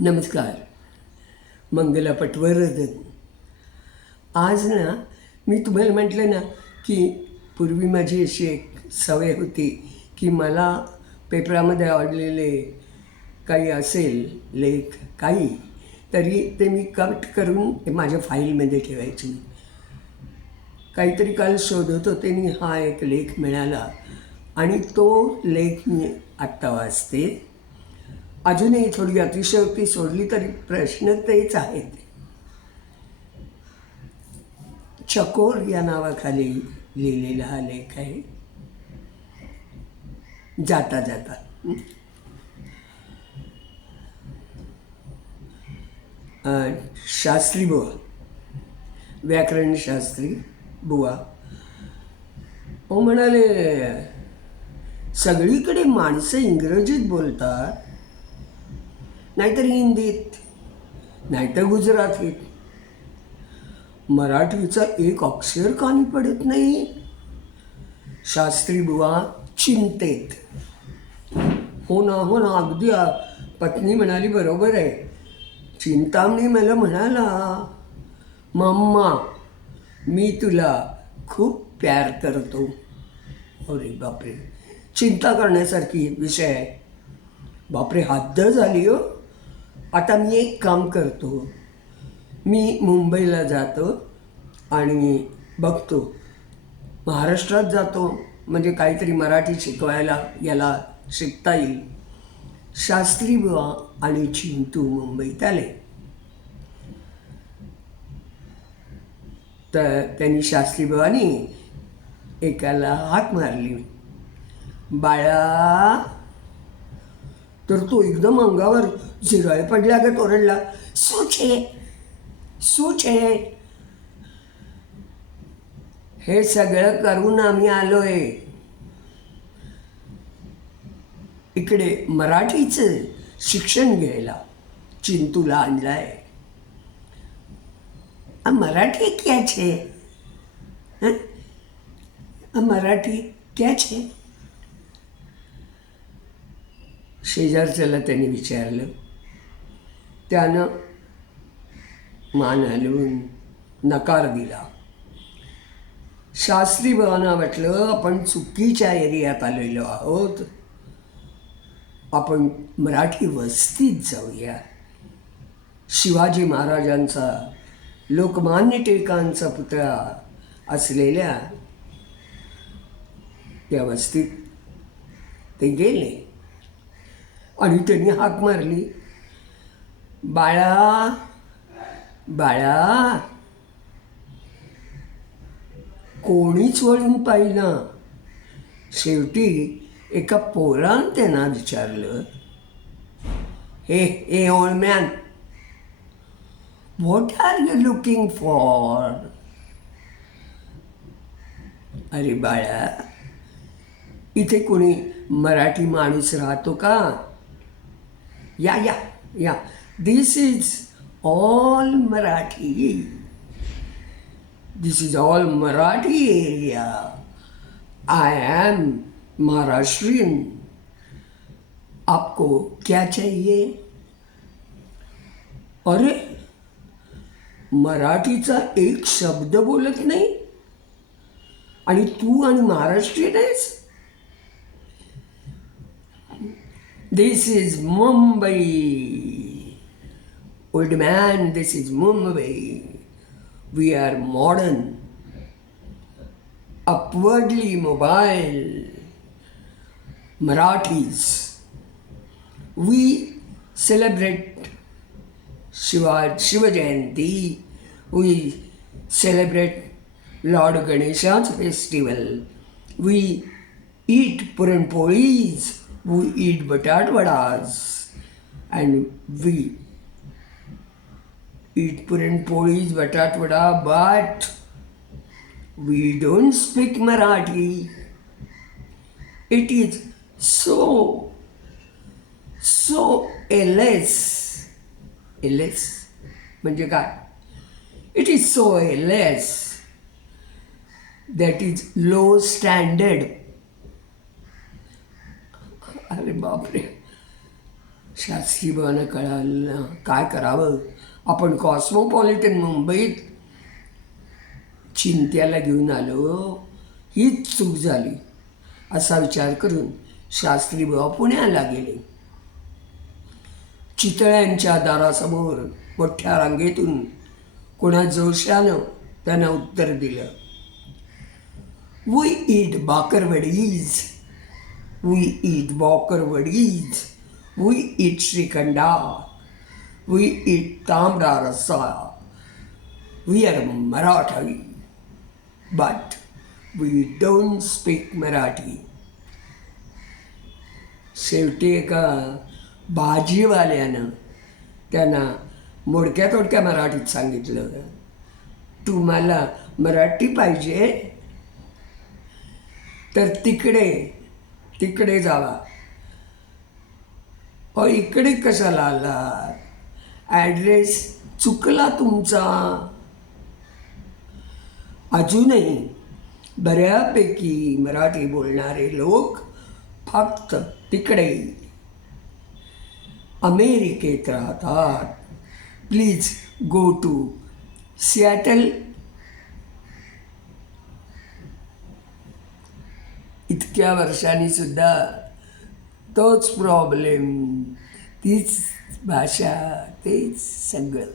नमस्कार. मंगला पटवर्धन. आज ना मी तुम्हाला म्हटलं ना की पूर्वी माझी अशी एक सवय होती की मला पेपरामध्ये आवडलेले काही असेल लेख काही तरी ते मी कट करून ते माझ्या फाईलमध्ये ठेवायची. काहीतरी काल शोधत होते आणि हा एक लेख मिळाला आणि तो लेख मी आत्ता वाचते. अजूनही थोडी अतिशयोक्ती सोडली तरी प्रश्न तेच आहेत. चकोर या नावाखाली लिहिलेला हा लेख आहे. जाता जाता शास्त्री बुवा, व्याकरणशास्त्री बुवा म्हणाले, सगळीकडे माणसं इंग्रजीत बोलतात, नाहीतर हिंदीत, नाहीतर गुजरातीत. मराठीचा एक अक्षर कानी पडत नाही. शास्त्री बुवा चिंतेत. हो ना अगदी. पत्नी म्हणाली, बरोबर आहे. चिंतामणी मला म्हणाला, मम्मा मी तुला खूप प्यार करतो. अरे बापरे, चिंता करण्यासारखी विषय आहे. बापरे, हद्द झाली हो. आता मी एक काम करतो, मी मुंबईला जातो आणि बघतो, महाराष्ट्रात जातो म्हणजे काहीतरी मराठी शिकवायला याला शिकता येईल. शास्त्री बुवा आणि चिंतू मुंबईत आले. तर त्यांनी शास्त्री बुवानी एकाला हाक मारली, बाळा. तर तो एकदम अंगावर झिरळ पडल्यागत ओरडला, सुचे सुचे. हे सगळं करून आम्ही आलोय इकडे मराठीचं शिक्षण घ्यायला. चिंतूला आणलाय. मराठी क्या छे? मराठी क्या छे? शेजारच्याला त्यांनी विचारलं. त्यानं मान हलवून नकार दिला. शास्त्री बुवांना वाटलं, आपण चुकीच्या एरियात आलेलो आहोत, आपण मराठी वस्तीत जाऊया. शिवाजी महाराजांचा, लोकमान्य टिळकांचा पुतळा असलेल्या त्या वस्तीत ते गेले आणि त्यांनी हाक मारली, बाळा बाळा. कोणीच वळून पाहिलं. शेवटी एका पोरानं त्यांना विचारलं, hey old man, what are you looking for? अरे बाळा, इथे कोणी मराठी माणूस राहतो का? या या या, this is all Marathi. This is all Marathi area. I am Maharashtrian. आपको क्या चाहिए? अरे, मराठीचा एक शब्द बोलत नाही आणि तू आणि महाराष्ट्रीयन आहेस? This is Mumbai old man, this is Mumbai. We are modern, upwardly mobile Marathis. We celebrate Shiva Jayanti. We celebrate Lord Ganesha's festival. We eat puran polis. We eat batat vadas. And we eat puran polis, batat vada, but we don't speak Marathi. It is so less. Less म्हणजे काय? It is so less. That is low standard. अरे बापरे, शास्त्री बुवांना कळालं काय करावं. आपण cosmopolitan मुंबईत चिंत्याला घेऊन आलो, हीच चूक झाली असा विचार करून शास्त्री बुवा पुण्याला गेले. चितळ्यांच्या दारासमोर मोठ्या रांगेतून कोणा जोशानं त्यांना उत्तर दिलं, we eat bakarwadis, we eat bakarwadis, we eat shrikhand, we eat tambda rassa, we are Marathi but we don't speak Marathi. शेवटी एका भाजीवाल्यानं त्यांना मोडक्या तोडक्या मराठीत सांगितलं, तुम्हाला मराठी पाहिजे तर तिकडे तिकडे जावा. इकडे कशाला आलात, ॲड्रेस चुकला तुमचा. अजूनही बऱ्यापैकी मराठी बोलणारे लोक फक्त तिकडे अमेरिकेत राहतात. Please go to Seattle. इतक्या वर्षांनी सुद्धा तोच प्रॉब्लेम, तीच भाषा, तेच सगळं.